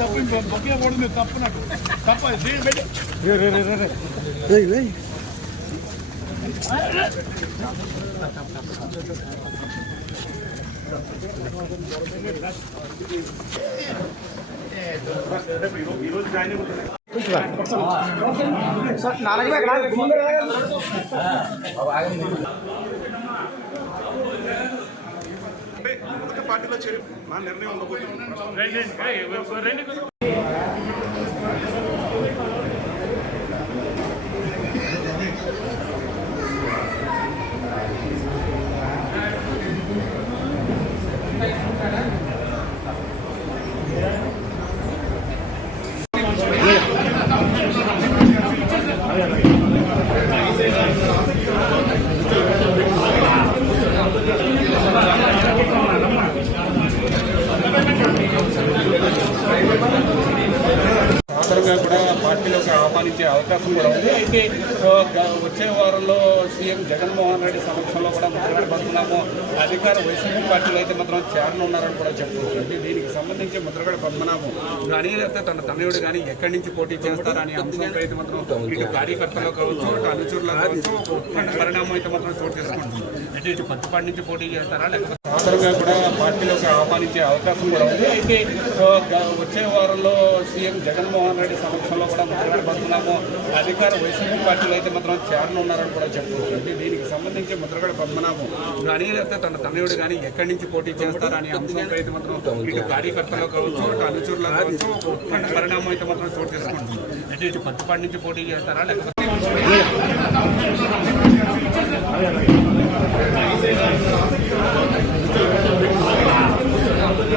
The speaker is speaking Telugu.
తప్పు ఒకే పడుతుంది తప్పు నాకు తప్ప ఈరోజు జాయిన్ పార్టీలో చేరి నా నిర్ణయం ఉండబోతుంది. కూడా పార్టీలోకి ఆహ్వానించే అవకాశం కూడా ఉంది. అయితే వచ్చే వారంలో సీఎం జగన్మోహన్ రెడ్డి సమక్షంలో కూడా ముద్రగడ పద్మనాభం అధికార వైసీపీ పార్టీలో అయితే మాత్రం చేరనున్నారని కూడా చెప్పుకోవచ్చు. దీనికి సంబంధించి ముద్రగడ పద్మనాభం కానీ లేకపోతే తన తనయుడు కానీ ఎక్కడి నుంచి పోటీ చేస్తారనే అంశంపై అయితే మాత్రం ఇటు కార్యకర్తలు కావచ్చు, ఇటు అనుచరులు కావచ్చు, పరిణామం అయితే మాత్రం చోటు చేసుకుంటుంది. ఇటు పత్తిపాటి నుంచి పోటీ చేస్తారా లేకపోతే సాధారణంగా కూడా పార్టీలోకి ఆహ్వానించే అవకాశం కూడా ఉంది. అయితే వచ్చే వారంలో సీఎం జగన్మోహన్ రెడ్డి సమక్షంలో కూడా ముద్రగడ పద్మనాభం అధికార వైసీపీ పార్టీలో అయితే మాత్రం చేరనున్నారని కూడా చెప్పుకోవచ్చు. దీనికి సంబంధించి ముద్రగడ పద్మనాభం కానీ లేకపోతే తన తనయుడు కానీ ఎక్కడి నుంచి పోటీ చేస్తారనే అంశంపై అయితే మాత్రం ఇటు కార్యకర్తలు కావచ్చు, ఇటు అనుచరులు కావచ్చు, పరిణామం అయితే మాత్రం చోటు చేసుకుంటుంది. ఇటు పత్తిపాటి నుంచి పోటీ చేస్తారా లేకపోతే